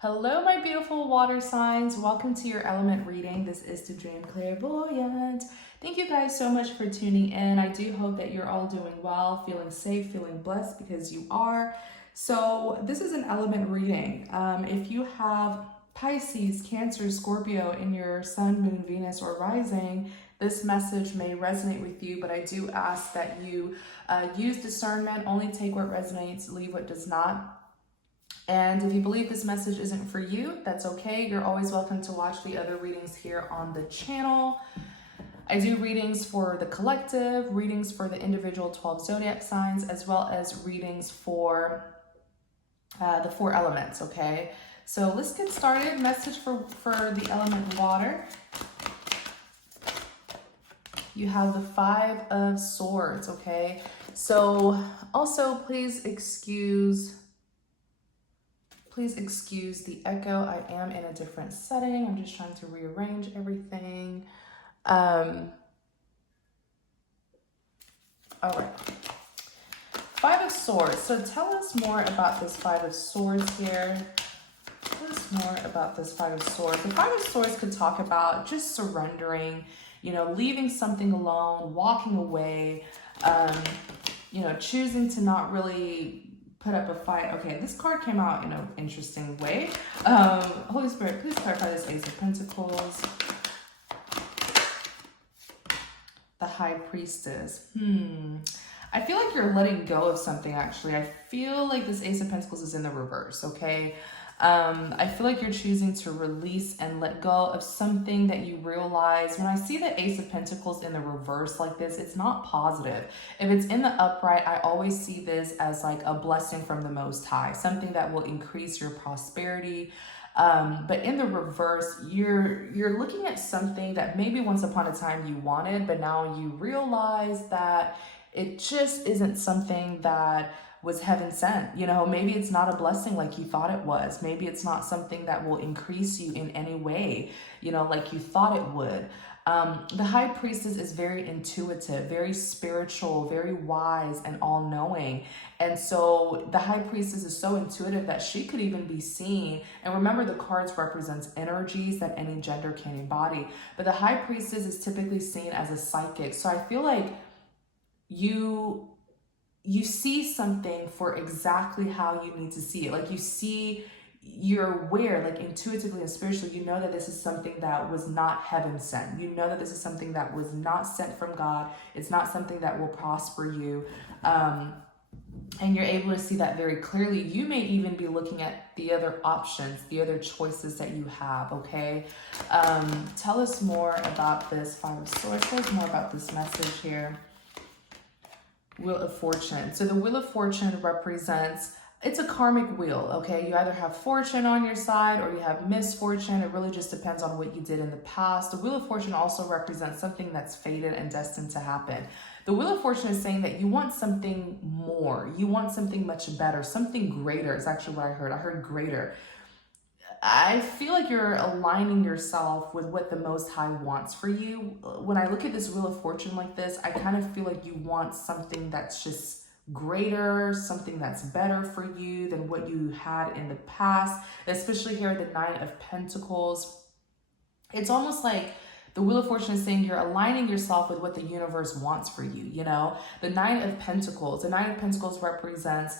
Hello, my beautiful water signs. Welcome to your element reading. This is the Dream Clairvoyant. Thank you guys so much for tuning in. I do hope that you're all doing well, feeling safe, feeling blessed, because you are. So this is an element reading. If you have Pisces, Cancer, Scorpio in your sun, moon, Venus, or rising, this message may resonate with you, but I do ask that you use discernment, only take what resonates, leave what does not. And if you believe this message isn't for you, that's okay. You're always welcome to watch the other readings here on the channel. I do readings for the collective, readings for the individual 12 zodiac signs, as well as readings for the 4 elements, okay? So let's get started. Message for the element water. You have the 5 of Swords, okay? So also please excuse the echo. I am in a different setting. I'm just trying to rearrange everything. All right. 5 of Swords. So tell us more about this 5 of Swords here. Tell us more about this 5 of Swords. The 5 of Swords could talk about just surrendering, leaving something alone, walking away, choosing to not really put up a fight. Okay, this card came out in an interesting way. Holy Spirit, please clarify this Ace of Pentacles. The High Priestess. I feel like you're letting go of something, actually. I feel like this Ace of Pentacles is in the reverse, okay? I feel like you're choosing to release and let go of something that you realize. When I see the Ace of Pentacles in the reverse like this, it's not positive. If it's in the upright, I always see this as like a blessing from the Most High, something that will increase your prosperity. But in the reverse, you're looking at something that maybe once upon a time you wanted, but now you realize that it just isn't something that was heaven sent. Maybe it's not a blessing like you thought it was. Maybe it's not something that will increase you in any way, like you thought it would. The High Priestess is very intuitive, very spiritual, very wise, and all-knowing. And so the High Priestess is so intuitive that she could even be seen. And remember, the cards represents energies that any gender can embody. But the High Priestess is typically seen as a psychic. So I feel like you see something for exactly how you need to see it. Like you're aware, like intuitively and spiritually, you know that this is something that was not heaven sent. You know that this is something that was not sent from God. It's not something that will prosper you. And you're able to see that very clearly. You may even be looking at the other options, the other choices that you have, okay? Tell us more about this 5 of Swords. Tell us more about this message here. Wheel of Fortune. So the Wheel of Fortune represents, it's a karmic wheel, okay? You either have fortune on your side or you have misfortune. It really just depends on what you did in the past. The Wheel of Fortune also represents something that's fated and destined to happen. The Wheel of Fortune is saying that you want something more. You want something much better, something greater is actually what I heard. I heard greater. I feel like you're aligning yourself with what the Most High wants for you. When I look at this Wheel of Fortune like this, I kind of feel like you want something that's just greater, something that's better for you than what you had in the past, especially here the 9 of Pentacles. It's almost like the Wheel of Fortune is saying you're aligning yourself with what the universe wants for you, The 9 of Pentacles. The 9 of Pentacles represents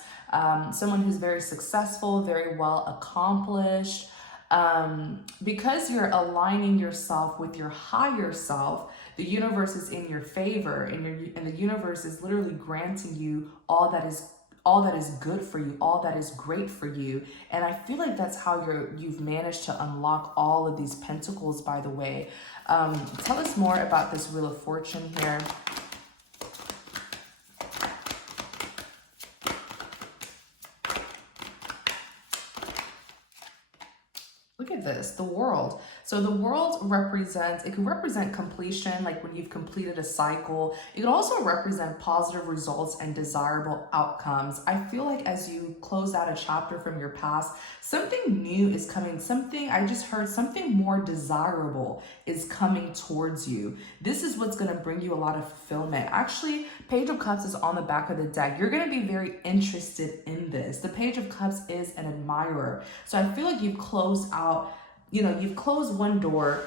someone who's very successful, very well accomplished. Because you're aligning yourself with your higher self, the universe is in your favor, and the universe is literally granting you all that is good for you, all that is great for you. And I feel like that's how you've managed to unlock all of these pentacles, by the way. Tell us more about this Wheel of Fortune here. Look Look at this, the world. So the world represents, it can represent completion, like when you've completed a cycle. It can also represent positive results and desirable outcomes. I feel like as you close out a chapter from your past, something new is coming. Something, I just heard something more desirable is coming towards you. This is what's going to bring you a lot of fulfillment. Actually, Page of Cups is on the back of the deck. You're going to be very interested in this. The Page of Cups is an admirer. So I feel like you've closed out, you've closed one door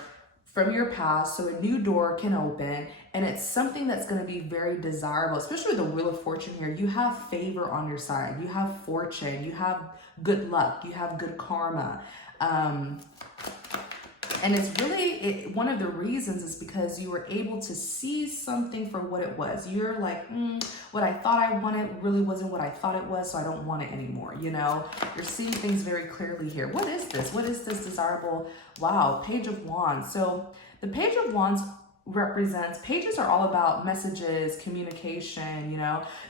from your past, so a new door can open, and it's something that's going to be very desirable, especially with the Wheel of Fortune here. You have favor on your side, you have fortune, you have good luck, you have good karma. And it's really, one of the reasons is because you were able to see something for what it was. You're like, what I thought I wanted really wasn't what I thought it was, so I don't want it anymore, You're seeing things very clearly here. What is this? What is this desirable? Wow, Page of Wands. So the Page of Wands represents, pages are all about messages, communication,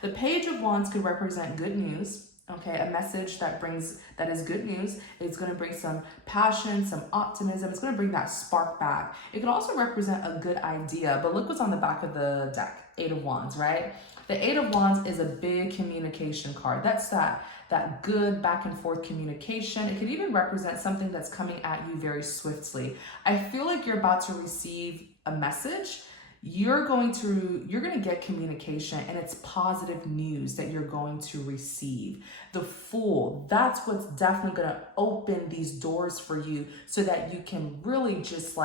The Page of Wands could represent good news. Okay, a message that is good news. It's going to bring some passion, some optimism. It's going to bring that spark back. It can also represent a good idea, but look what's on the back of the deck. 8 of Wands, right? The 8 of Wands is a big communication card. That's that good back and forth communication. It could even represent something that's coming at you very swiftly. I feel like you're about to receive a message. You're going to get communication, and it's positive news that you're going to receive. The Fool, that's what's definitely going to open these doors for you so that you can really just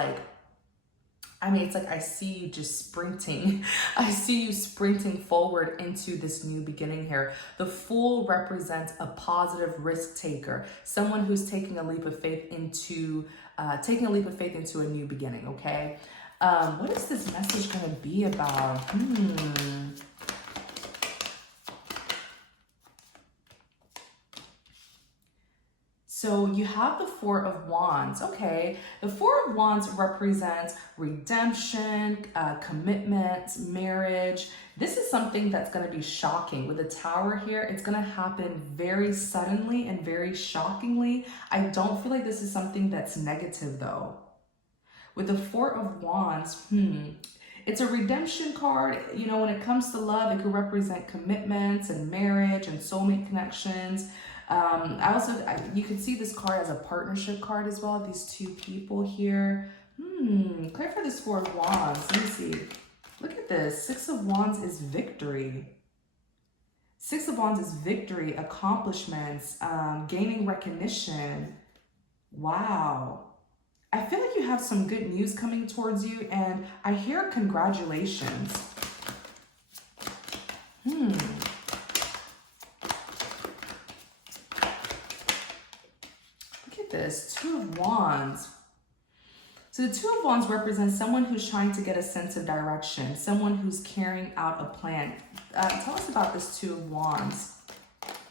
it's like I see you just sprinting. I see you sprinting forward into this new beginning here. The Fool represents a positive risk taker, someone who's taking a leap of faith into a new beginning, okay? What is this message going to be about? So you have the 4 of Wands. Okay, the 4 of Wands represents redemption, commitment, marriage. This is something that's going to be shocking. With the Tower here, it's going to happen very suddenly and very shockingly. I don't feel like this is something that's negative though. With the 4 of Wands, it's a redemption card. When it comes to love, it could represent commitments and marriage and soulmate connections. You could see this card as a partnership card as well. These two people here. Clarify this 4 of Wands. Let me see. Look at this. 6 of Wands is victory. 6 of Wands is victory, accomplishments, gaining recognition. Wow. I feel like you have some good news coming towards you, and I hear congratulations. Look at this, 2 of Wands. So the 2 of Wands represents someone who's trying to get a sense of direction, someone who's carrying out a plan. Tell us about this 2 of Wands.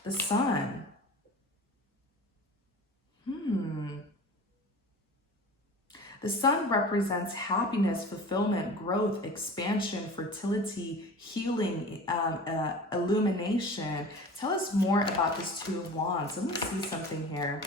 The Sun. The Sun represents happiness, fulfillment, growth, expansion, fertility, healing, illumination. Tell us more about this 2 of Wands. Let me see something here.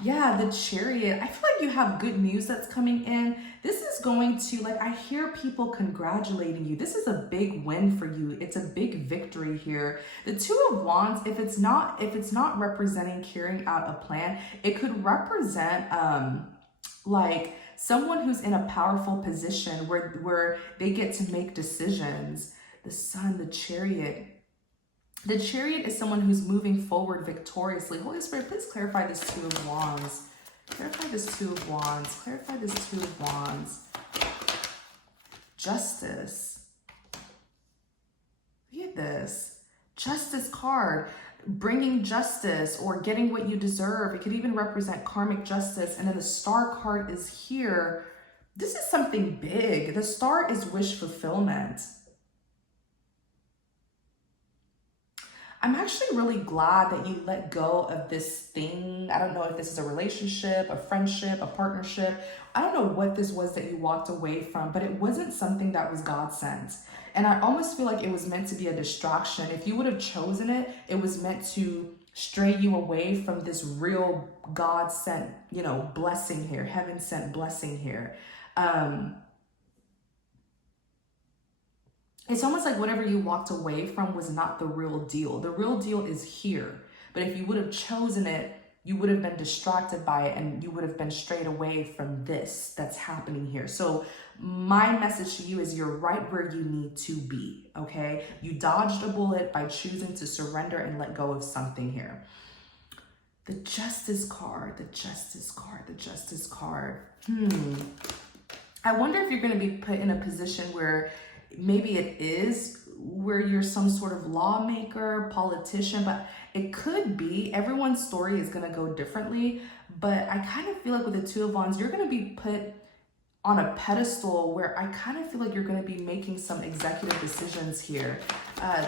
Yeah, the Chariot. I feel like you have good news that's coming in. This is going to, I hear people congratulating you. This is a big win for you. It's a big victory here. The 2 of Wands, if it's not representing carrying out a plan, it could represent someone who's in a powerful position where they get to make decisions. The Sun, the Chariot. The Chariot is someone who's moving forward victoriously. Holy Spirit, please clarify this 2 of Wands. Clarify this 2 of Wands. Clarify this 2 of Wands. Justice. Look at this. Justice card. Bringing justice or getting what you deserve. It could even represent karmic justice. And then the Star card is here. This is something big. The Star is wish fulfillment. I'm actually really glad that you let go of this thing. I don't know if this is a relationship, a friendship, a partnership. I don't know what this was that you walked away from, but it wasn't something that was God sent. And I almost feel like it was meant to be a distraction. If you would have chosen it, it was meant to stray you away from this real God sent, you know, blessing here, heaven sent blessing here. It's almost like whatever you walked away from was not the real deal. The real deal is here. But if you would have chosen it, you would have been distracted by it and you would have been strayed away from this that's happening here. So my message to you is you're right where you need to be, okay? You dodged a bullet by choosing to surrender and let go of something here. The Justice card, the Justice card, the Justice card. I wonder if you're going to be put in a position where maybe it is where you're some sort of lawmaker, politician, but it could be. Everyone's story is going to go differently, but I kind of feel like with the Two of Wands, you're going to be put on a pedestal where I kind of feel like you're going to be making some executive decisions here.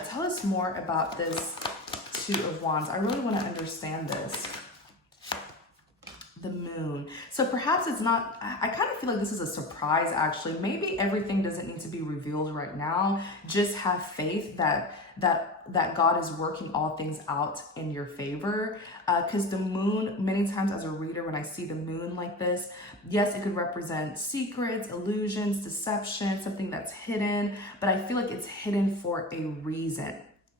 Tell us more about this Two of Wands. I really want to understand this. The Moon. So perhaps it's not, I kind of feel like this is a surprise actually. Maybe everything doesn't need to be revealed right now. Just have faith that God is working all things out in your favor. Because the Moon, many times as a reader, when I see the Moon like this, yes, it could represent secrets, illusions, deception, something that's hidden, but I feel like it's hidden for a reason.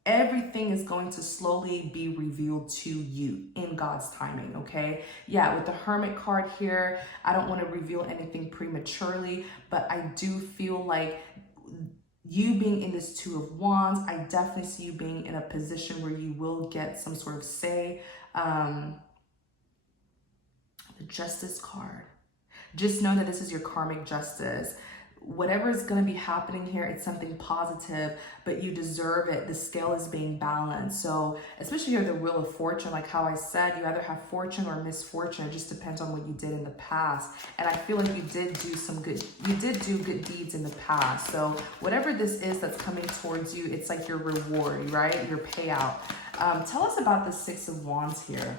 Everything is going to slowly be revealed to you in God's timing, okay? Yeah, with the Hermit card here, I don't want to reveal anything prematurely, but I do feel like you being in this Two of Wands, I definitely see you being in a position where you will get some sort of say. The Justice card. Just know that this is your karmic justice. Whatever is going to be happening here, it's something positive, but you deserve it. The scale is being balanced. So especially here, the Wheel of Fortune, like how I said, you either have fortune or misfortune. It just depends on what you did in the past. And I feel like you did do good deeds in the past. So whatever this is that's coming towards you, it's like your reward, right? Your payout. Tell us about the Six of Wands here.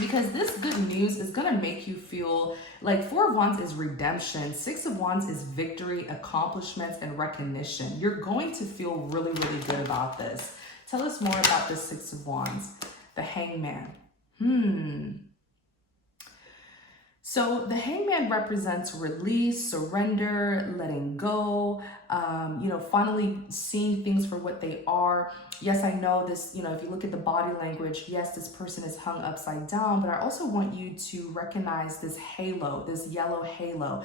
Because this good news is going to make you feel like Four of Wands is redemption. Six of Wands is victory, accomplishments, and recognition. You're going to feel really, really good about this. Tell us more about the Six of Wands. The Hangman. So the Hangman represents release, surrender, letting go, finally seeing things for what they are. Yes, I know this, if you look at the body language, yes, this person is hung upside down, but I also want you to recognize this halo, this yellow halo.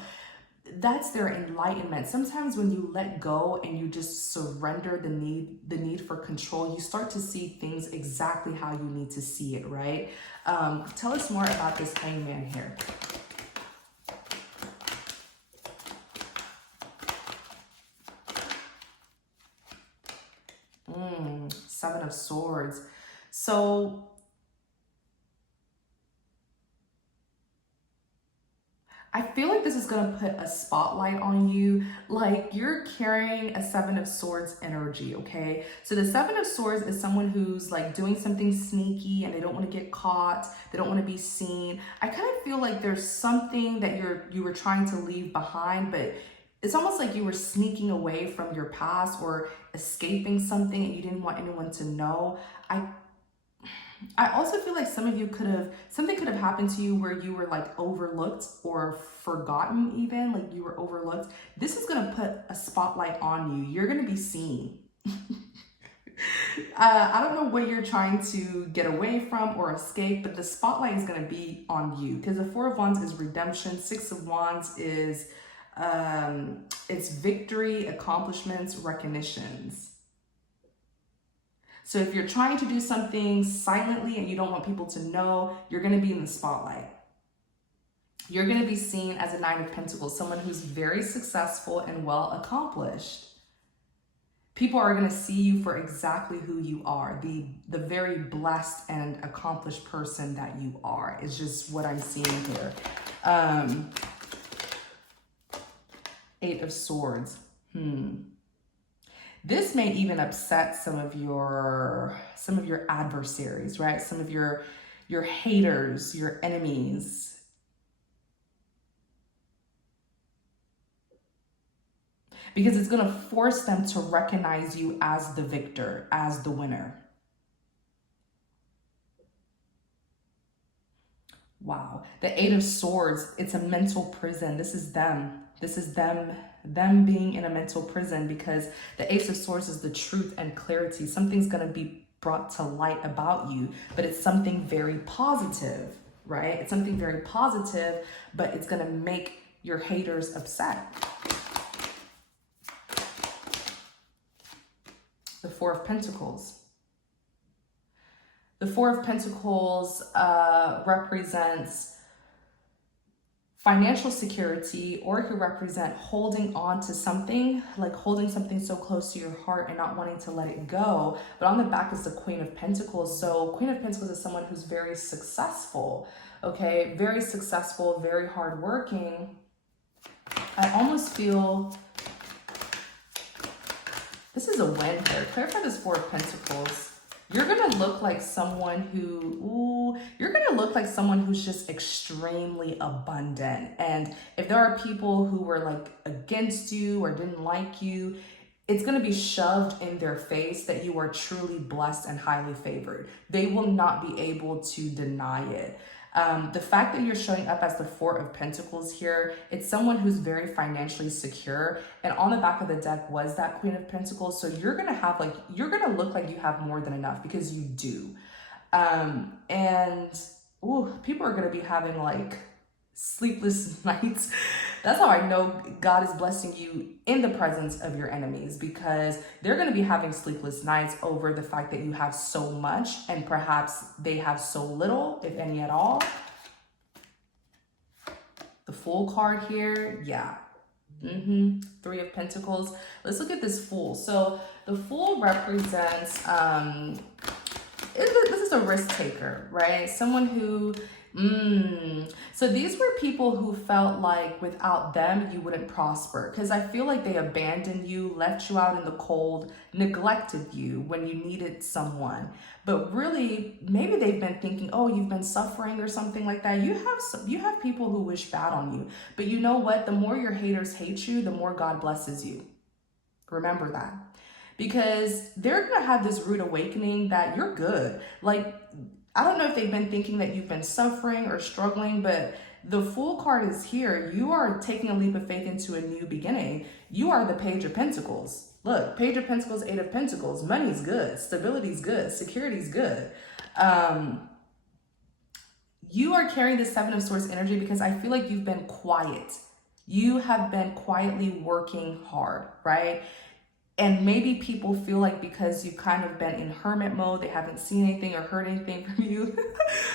That's their enlightenment. Sometimes when you let go and you just surrender the need for control, you start to see things exactly how you need to see it, right? Tell us more about this Hangman here. Seven of Swords. So I feel like this is going to put a spotlight on you. Like you're carrying a Seven of Swords energy, okay? So the Seven of Swords is someone who's like doing something sneaky and they don't want to get caught. They don't want to be seen. I kind of feel like there's something that you were trying to leave behind, but it's almost like you were sneaking away from your past or escaping something and you didn't want anyone to know. I also feel like something could have happened to you where you were like overlooked or forgotten even, like you were overlooked. This is going to put a spotlight on you. You're going to be seen. I don't know what you're trying to get away from or escape, but the spotlight is going to be on you because the Four of Wands is redemption. Six of Wands is it's victory, accomplishments, recognitions. So if you're trying to do something silently and you don't want people to know, you're going to be in the spotlight. You're going to be seen as a Nine of Pentacles, someone who's very successful and well accomplished. People are going to see you for exactly who you are, the very blessed and accomplished person that you are. It's just what I'm seeing here. Eight of Swords. This may even upset some of your adversaries, right? Some of your haters, your enemies. Because it's going to force them to recognize you as the victor, as the winner. Wow. The Eight of Swords, it's a mental prison. This is them. This is them being in a mental prison, because the Ace of Swords is the truth and clarity. Something's going to be brought to light about you, but it's something very positive, right? It's something very positive, but it's going to make your haters upset. The Four of Pentacles. The Four of Pentacles represents financial security, or it could represent holding on to something, like holding something so close to your heart and not wanting to let it go. But on the back is the Queen of Pentacles. So Queen of Pentacles is someone who's very successful, okay? Very successful, very hardworking. I almost feel this is a win here. Clarify this Four of Pentacles. You're going to look like someone who, you're going to look like someone who's just extremely abundant. And if there are people who were like against you or didn't like you, it's going to be shoved in their face that you are truly blessed and highly favored. They will not be able to deny it. The fact that you're showing up as the Four of Pentacles here, it's someone who's very financially secure. And on the back of the deck was that Queen of Pentacles. So you're going to have like, you're going to look like you have more than enough, because you do. People are going to be having like sleepless nights. That's how I know God is blessing you in the presence of your enemies, because they're going to be having sleepless nights over the fact that you have so much and perhaps they have so little, if any at all. The Fool card here, yeah. Three of Pentacles. Let's look at this Fool. So the Fool represents, this is a risk taker, right? Someone who, so these were people who felt like without them, you wouldn't prosper. Because I feel like they abandoned you, left you out in the cold, neglected you when you needed someone. But really, maybe they've been thinking, oh, you've been suffering or something like that. You have people who wish bad on you. But you know what? The more your haters hate you, the more God blesses you. Remember that. Because they're going to have this rude awakening that you're good. Like, I don't know if they've been thinking that you've been suffering or struggling, but the Fool card is here. You are taking a leap of faith into a new beginning. You are the Page of Pentacles. Look, Page of Pentacles, Eight of Pentacles. Money's good. Stability's good. Security's good. You are carrying the Seven of Swords energy because I feel like you've been quiet. You have been quietly working hard, right? And maybe people feel like because you've kind of been in hermit mode, they haven't seen anything or heard anything from you.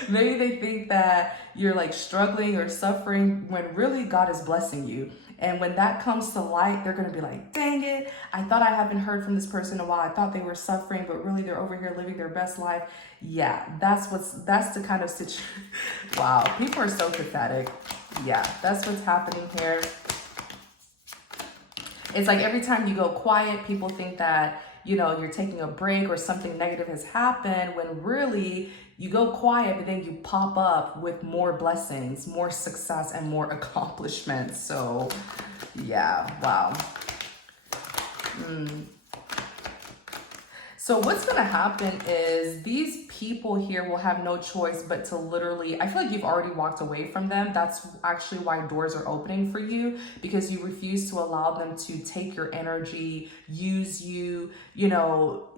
Maybe they think that you're like struggling or suffering when really God is blessing you. And when that comes to light, they're going to be like, dang it, I thought I haven't heard from this person in a while. I thought they were suffering, but really they're over here living their best life. Yeah, that's the kind of situation. Wow, people are so pathetic. Yeah, that's what's happening here. It's like every time you go quiet, people think that, you know, you're taking a break or something negative has happened, when really you go quiet, but then you pop up with more blessings, more success, and more accomplishments. So yeah, wow. So what's going to happen is these people here will have no choice but to literally, I feel like you've already walked away from them. That's actually why doors are opening for you, because you refuse to allow them to take your energy, use you, you know,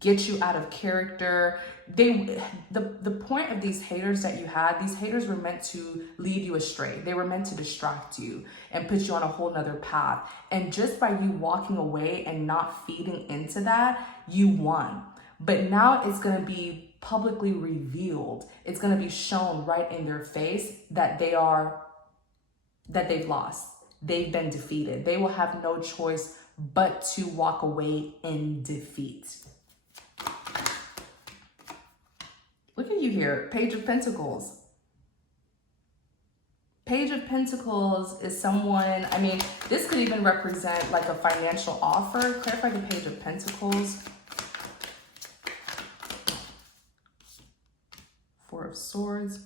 get you out of character. The point of these haters that you had, these haters were meant to lead you astray. They were meant to distract you and put you on a whole nother path. And just by you walking away and not feeding into that, you won. But now it's going to be publicly revealed. It's going to be shown right in their face that they've lost. They've been defeated. They will have no choice but to walk away in defeat. Look at you here, Page of Pentacles. Page of Pentacles is someone, I mean, this could even represent like a financial offer. Clarify the Page of Pentacles. Four of Swords.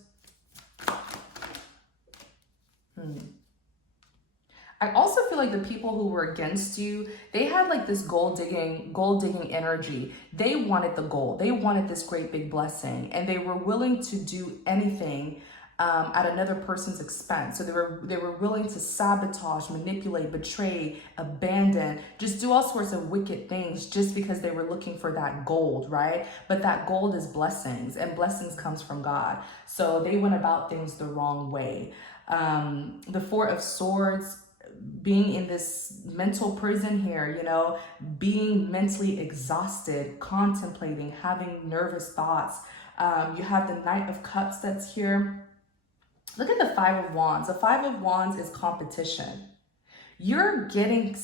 I also feel like the people who were against you, they had like this gold digging energy. They wanted the gold. They wanted this great big blessing, and they were willing to do anything at another person's expense. So they were willing to sabotage, manipulate, betray, abandon, just do all sorts of wicked things just because they were looking for that gold, right? But that gold is blessings, and blessings comes from God. So they went about things the wrong way. The Four of Swords, being in this mental prison here, you know, being mentally exhausted, contemplating, having nervous thoughts. You have the Knight of Cups that's here. Look at the Five of Wands. The Five of Wands is competition. You're getting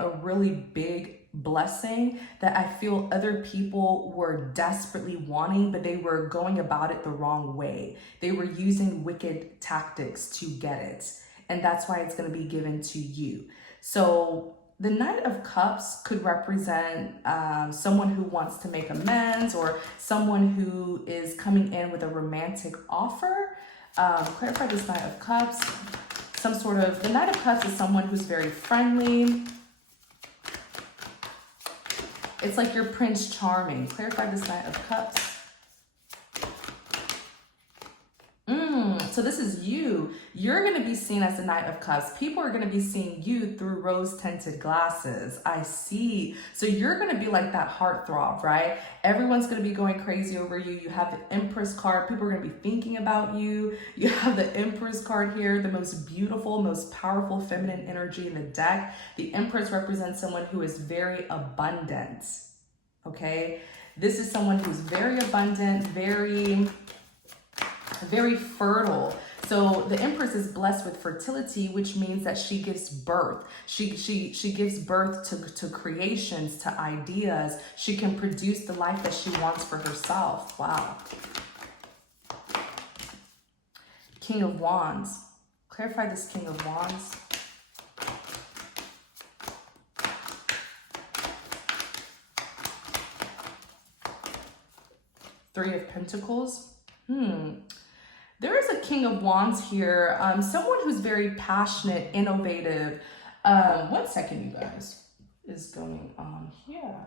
a really big blessing that I feel other people were desperately wanting, but they were going about it the wrong way. They were using wicked tactics to get it. And that's why it's going to be given to you. So the Knight of Cups could represent someone who wants to make amends, or someone who is coming in with a romantic offer. Clarify this Knight of Cups. The Knight of Cups is someone who's very friendly. It's like your Prince Charming. Clarify this Knight of Cups. So this is you. You're going to be seen as the Knight of Cups. People are going to be seeing you through rose-tinted glasses. I see. So you're going to be like that heartthrob, right? Everyone's going to be going crazy over you. You have the Empress card. People are going to be thinking about you. You have the Empress card here, the most beautiful, most powerful feminine energy in the deck. The Empress represents someone who is very abundant, okay? This is someone who's very abundant, very fertile. So the Empress is blessed with fertility, which means that she gives birth. She gives birth to creations, to ideas. She can produce the life that she wants for herself. Wow. King of Wands. Clarify this King of Wands. Three of Pentacles. There is a King of Wands here. Someone who's very passionate, innovative. 1 second, you guys. Is going on here.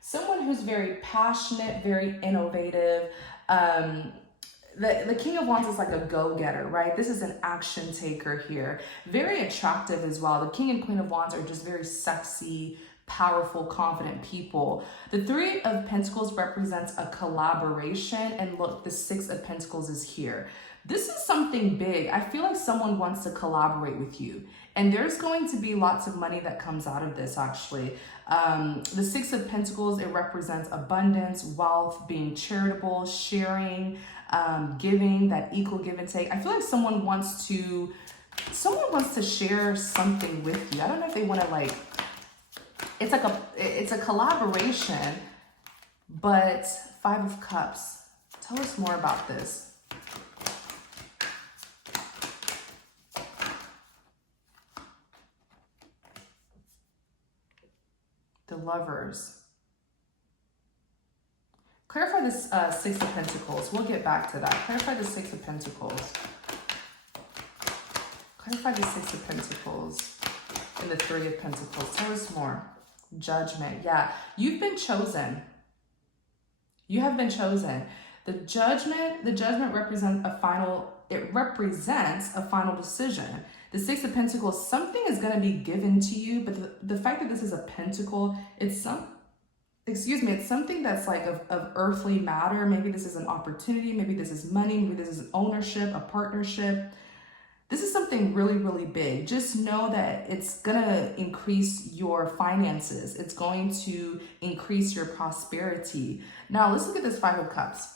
Someone who's very passionate, very innovative. The King of Wands is like a go-getter, right? This is an action taker here. Very attractive as well. The King and Queen of Wands are just very sexy, powerful, confident people. The Three of Pentacles represents a collaboration, and look, the Six of Pentacles is here. This is something big. I feel like someone wants to collaborate with you, and there's going to be lots of money that comes out of this, actually. The Six of Pentacles, it represents abundance, wealth, being charitable, sharing, giving, that equal give and take. I feel like someone wants to share something with you. I don't know if they want to, like, it's a collaboration, but Five of Cups. Tell us more about this. The Lovers. Clarify this Six of Pentacles. We'll get back to that. Clarify the Six of Pentacles. Clarify the Six of Pentacles and the Three of Pentacles. Tell us more. Judgment. Yeah, you've been chosen. You have been chosen. The judgment represents a final decision. The Six of Pentacles, something is going to be given to you, but the fact that this is a pentacle, it's something that's like of earthly matter. Maybe this is an opportunity, maybe this is money, maybe this is an ownership, a partnership. This is something really, really big. Just know that it's going to increase your finances. It's going to increase your prosperity. Now, let's look at this Five of Cups.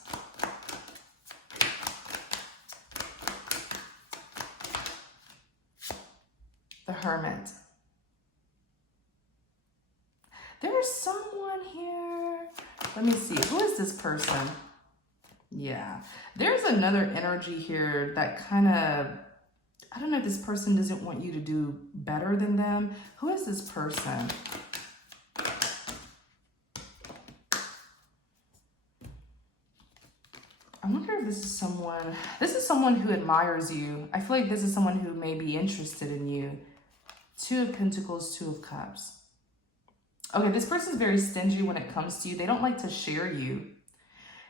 The Hermit. There is someone here. Let me see. Who is this person? Yeah. There's another energy here that kind of... I don't know if this person doesn't want you to do better than them. Who is this person? I wonder if this is someone who admires you. I feel like this is someone who may be interested in you. Two of Pentacles, Two of Cups. Okay, this person is very stingy when it comes to you. They don't like to share you.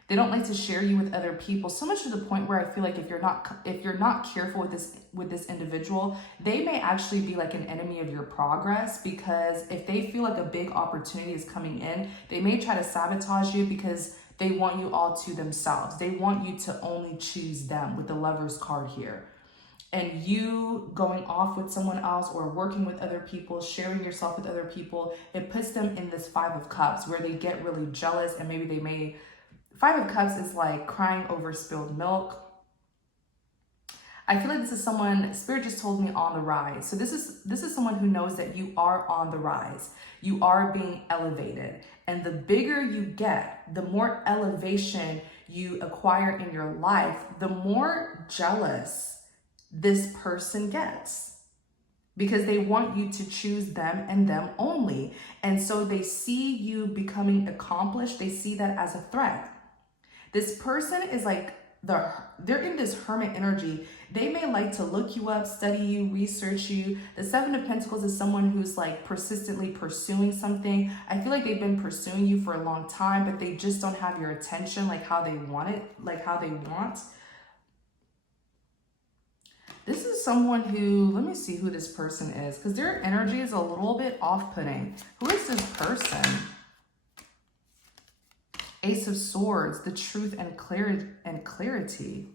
They don't like to share you with other people, so much to the point where I feel like if you're not careful with this individual, they may actually be like an enemy of your progress, because if they feel like a big opportunity is coming in, they may try to sabotage you because they want you all to themselves. They want you to only choose them with the Lover's card here. And you going off with someone else or working with other people, sharing yourself with other people, it puts them in this Five of Cups where they get really jealous, and maybe they may... Five of Cups is like crying over spilled milk. I feel like this is someone, Spirit just told me, on the rise. So this is someone who knows that you are on the rise. You are being elevated. And the bigger you get, the more elevation you acquire in your life, the more jealous this person gets, because they want you to choose them and them only. And so they see you becoming accomplished. They see that as a threat. This person is like, they're in this hermit energy. They may like to look you up, study you, research you. The Seven of Pentacles is someone who's like persistently pursuing something. I feel like they've been pursuing you for a long time, but they just don't have your attention like how they want it, like how they want. This is someone who, let me see who this person is, because their energy is a little bit off-putting. Who is this person? Ace of Swords, the truth and clarity.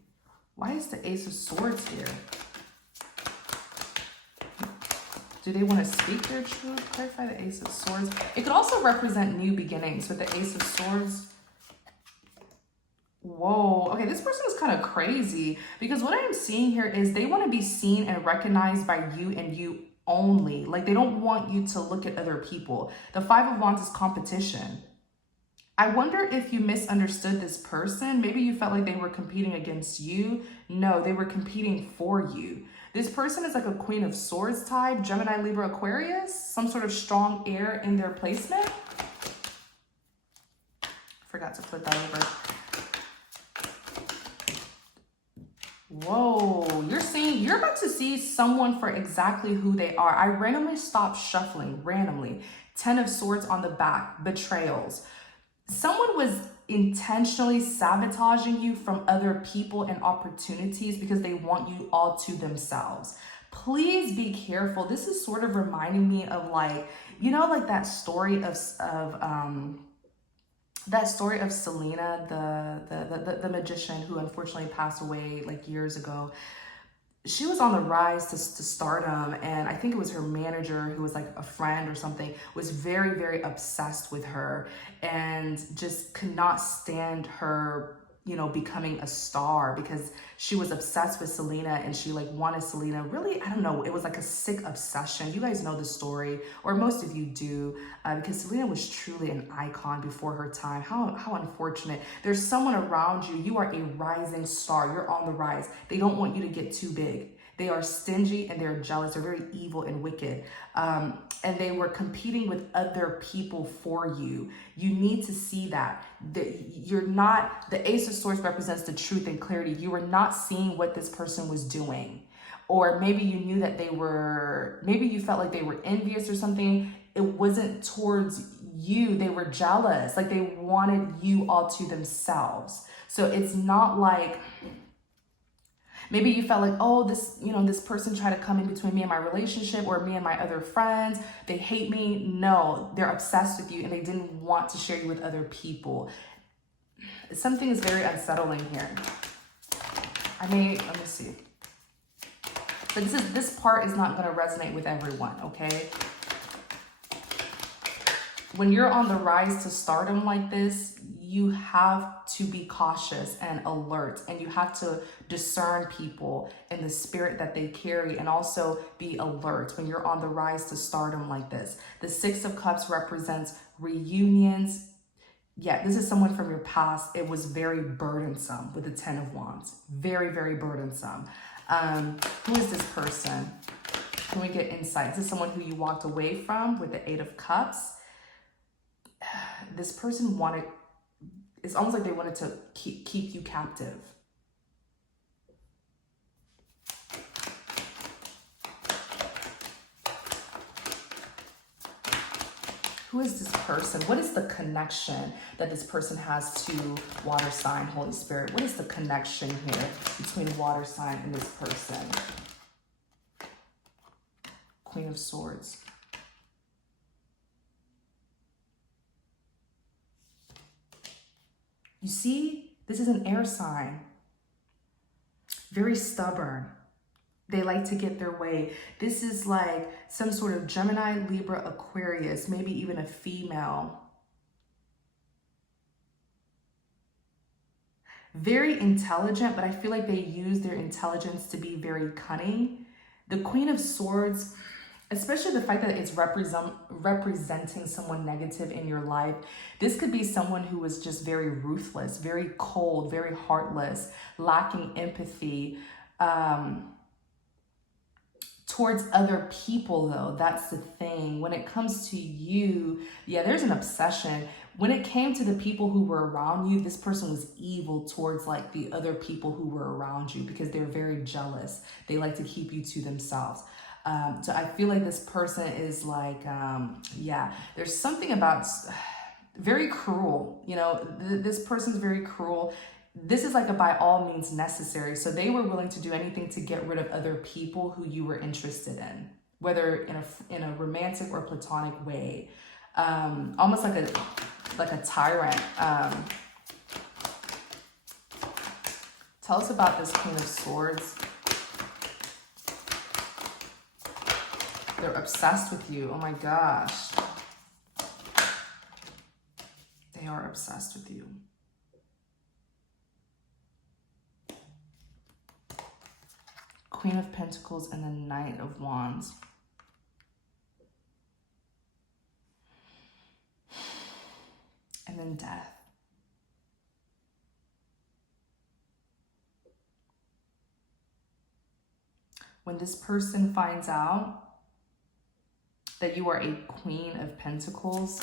Why is the Ace of Swords here? Do they want to speak their truth? Clarify the Ace of Swords. It could also represent new beginnings with the Ace of Swords. Whoa, okay, this person is kind of crazy, because what I'm seeing here is they want to be seen and recognized by you and you only. Like, they don't want you to look at other people. The Five of Wands is competition. I wonder if you misunderstood this person. Maybe you felt like they were competing against you. No, they were competing for you. This person is like a Queen of Swords type, Gemini, Libra, Aquarius, some sort of strong air in their placement. Forgot to put that over. Whoa, you're about to see someone for exactly who they are. I randomly stopped shuffling, randomly. 10 of Swords on the back, betrayals. Someone was intentionally sabotaging you from other people and opportunities because they want you all to themselves. Please be careful. This is sort of reminding me of, like, you know, like that story of Selena, the magician who unfortunately passed away like years ago. She was on the rise to stardom, and I think it was her manager, who was like a friend or something, was very, very obsessed with her and just could not stand her, you know, becoming a star, because she was obsessed with Selena and she like wanted Selena. Really, I don't know, it was like a sick obsession. You guys know the story, or most of you do, because Selena was truly an icon before her time. How unfortunate. There's someone around you. You are a rising star. You're on the rise. They don't want you to get too big. They are stingy and they're jealous. They're very evil and wicked. And they were competing with other people for you. You need to see that. You're not, the Ace of Swords represents the truth and clarity. You were not seeing what this person was doing. Or maybe you knew that they were, maybe you felt like they were envious or something. It wasn't towards you. They were jealous. Like, they wanted you all to themselves. So it's not like, maybe you felt like, oh, this person tried to come in between me and my relationship, or me and my other friends. They hate me. No, they're obsessed with you and they didn't want to share you with other people. Something is very unsettling here. Let me see. But this part is not going to resonate with everyone, okay? When you're on the rise to stardom like this, you have to be cautious and alert, and you have to discern people and the spirit that they carry, and also be alert when you're on the rise to stardom like this. The Six of Cups represents reunions. Yeah, this is someone from your past. It was very burdensome with the 10 of Wands. Very, very burdensome. Who is this person? Can we get insight? Is this someone who you walked away from with the 8 of Cups? This person wanted, it's almost like they wanted to keep you captive. Who is this person? What is the connection that this person has to water sign, Holy Spirit? What is the connection here between water sign and this person? Queen of Swords. You see, this is an air sign. Very stubborn. They like to get their way. This is like some sort of Gemini, Libra, Aquarius, maybe even a female. Very intelligent, but I feel like they use their intelligence to be very cunning. The Queen of Swords, especially the fact that it's representing someone negative in your life. This could be someone who is just very ruthless, very cold, very heartless, lacking empathy, towards other people, though. That's the thing. When it comes to you, yeah, there's an obsession. When it came to the people who were around you, this person was evil towards like the other people who were around you because they're very jealous. They like to keep you to themselves. So I feel like this person is like, yeah, there's something about very cruel. You know, this person's very cruel. This is like a by all means necessary. So they were willing to do anything to get rid of other people who you were interested in, whether in a romantic or platonic way. Almost like a tyrant. Tell us about this Queen of Swords. They're obsessed with you. Oh my gosh. They are obsessed with you. Queen of Pentacles and the Knight of Wands. And then Death. When this person finds out that you are a Queen of Pentacles,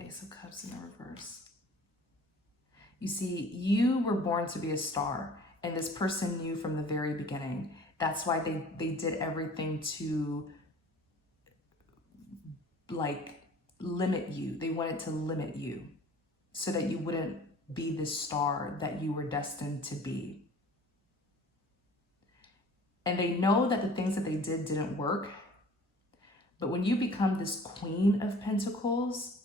Ace of Cups in the reverse. You see, you were born to be a star, and this person knew from the very beginning. That's why they did everything to like limit you. They wanted to limit you so that you wouldn't be the star that you were destined to be. And they know that the things that they did didn't work. But when you become this Queen of Pentacles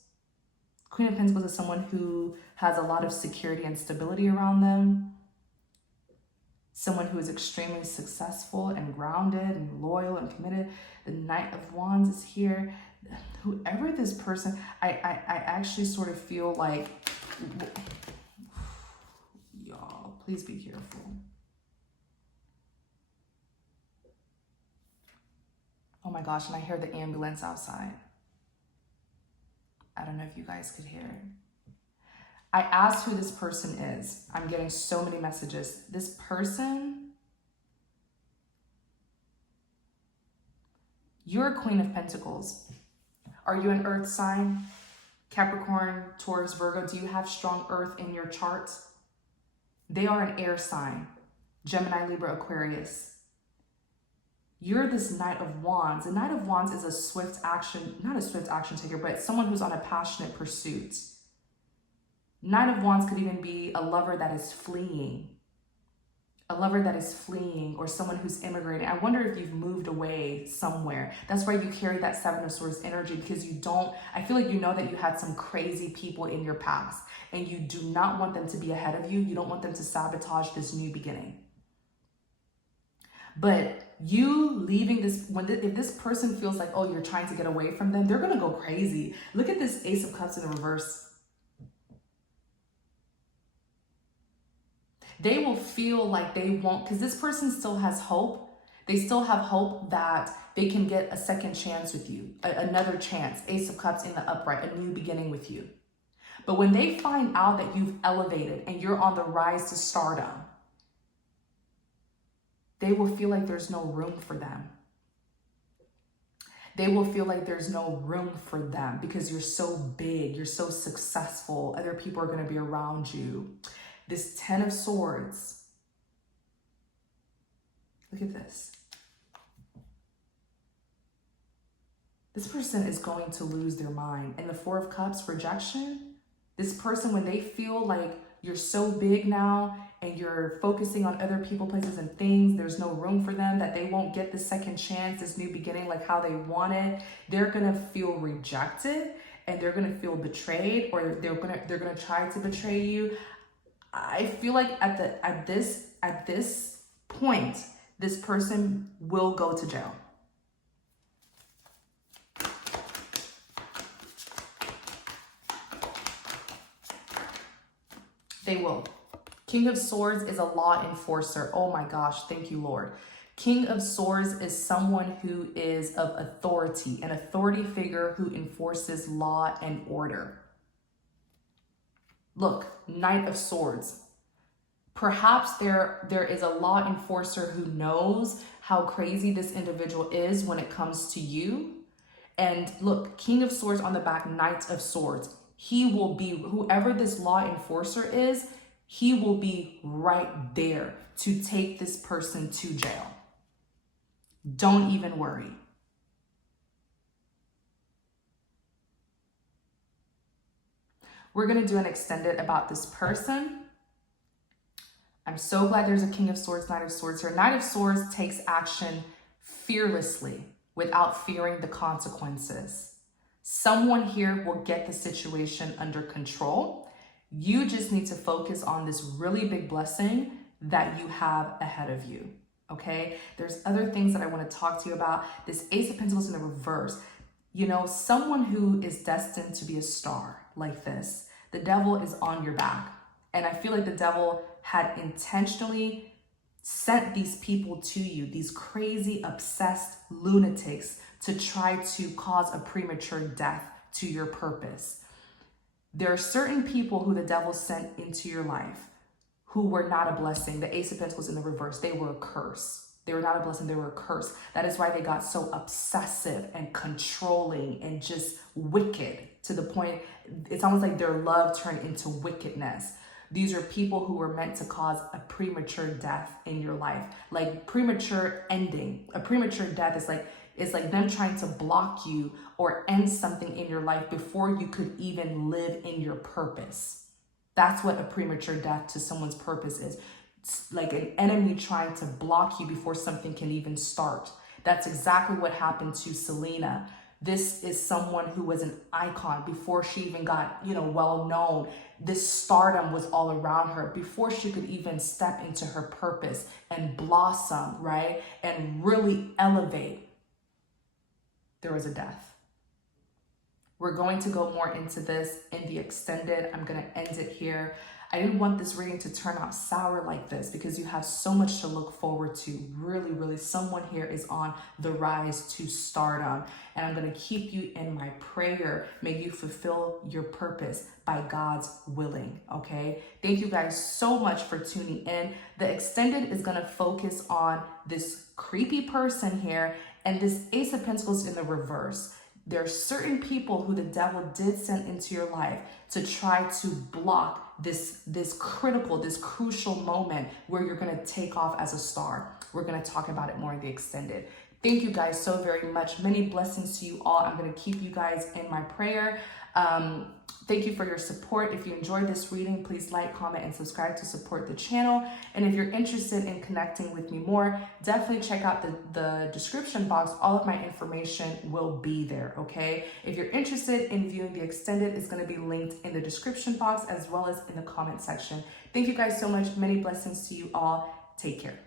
is someone who has a lot of security and stability around them. Someone who is extremely successful and grounded and loyal and committed. The Knight of Wands is here. Whoever this person, I actually sort of feel like, y'all, please be careful. Oh my gosh, and I hear the ambulance outside. I don't know if you guys could hear it. I asked who this person is. I'm getting so many messages. This person, you're a Queen of Pentacles. Are you an earth sign? Capricorn, Taurus, Virgo, do you have strong earth in your chart? They are an air sign. Gemini, Libra, Aquarius. You're this Knight of Wands. The Knight of Wands is a swift action, not a swift action taker, but someone who's on a passionate pursuit. Knight of Wands could even be a lover that is fleeing. A lover that is fleeing, or someone who's immigrating. I wonder if you've moved away somewhere. That's why you carry that Seven of Swords energy, because you don't, I feel like you know that you had some crazy people in your past and you do not want them to be ahead of you. You don't want them to sabotage this new beginning. But you leaving this, if this person feels like, oh, you're trying to get away from them, they're going to go crazy. Look at this Ace of Cups in the reverse. They will feel like they won't, because this person still has hope. They still have hope that they can get a second chance with you, another chance. Ace of Cups in the upright, a new beginning with you. But when they find out that you've elevated and you're on the rise to stardom, they will feel like there's no room for them. They will feel like there's no room for them because you're so big, you're so successful, other people are going to be around you. This Ten of Swords, Look at this. This person is going to lose their mind. And the Four of Cups, rejection. This person, when they feel like you're so big now and you're focusing on other people, places, and things, there's no room for them, that they won't get the second chance, this new beginning like how they want it. They're gonna feel rejected and they're gonna feel betrayed, or they're gonna try to betray you. I feel like at this point, this person will go to jail. They will. King of Swords is a law enforcer. Oh my gosh, thank you, Lord. King of Swords is someone who is of authority, an authority figure who enforces law and order. Look, Knight of Swords. Perhaps there is a law enforcer who knows how crazy this individual is when it comes to you. And look, King of Swords on the back, Knight of Swords. He will be, whoever this law enforcer is, he will be right there to take this person to jail. Don't even worry. We're going to do an extended about this person. I'm so glad there's a King of Swords, Knight of Swords here. Knight of Swords takes action fearlessly without fearing the consequences. Someone here will get the situation under control. You just need to focus on this really big blessing that you have ahead of you, okay? There's other things that I want to talk to you about. This Ace of Pentacles in the reverse. You know, someone who is destined to be a star like this. The devil is on your back. And I feel like the devil had intentionally sent these people to you, these crazy, obsessed lunatics, to try to cause a premature death to your purpose. There are certain people who the devil sent into your life who were not a blessing. The Ace of Pentacles in the reverse, they were a curse. They were not a blessing, they were a curse. That is why they got so obsessive and controlling and just wicked, to the point, it's almost like their love turned into wickedness. These are people who were meant to cause a premature death in your life. Like premature ending. A premature death is like them trying to block you or end something in your life before you could even live in your purpose. That's what a premature death to someone's purpose is. It's like an enemy trying to block you before something can even start. That's exactly what happened to Selena. This is someone who was an icon before she even got, well known. This stardom was all around her before she could even step into her purpose and blossom, right? And really elevate. There was a death. We're going to go more into this in the extended. I'm going to end it here. I didn't want this reading to turn out sour like this because you have so much to look forward to. Really, really, someone here is on the rise to stardom. And I'm going to keep you in my prayer. May you fulfill your purpose by God's willing, okay? Thank you guys so much for tuning in. The extended is going to focus on this creepy person here and this Ace of Pentacles in the reverse. There are certain people who the devil did send into your life to try to block this crucial moment where you're going to take off as a star. We're going to talk about it more in the extended. Thank you guys so very much. Many blessings to you all. I'm going to keep you guys in my prayer. Thank you for your support. If you enjoyed this reading, please like, comment, and subscribe to support the channel. And if you're interested in connecting with me more, definitely check out the description box. All of my information will be there, okay? If you're interested in viewing the extended, it's going to be linked in the description box as well as in the comment section. Thank you guys so much. Many blessings to you all. Take care.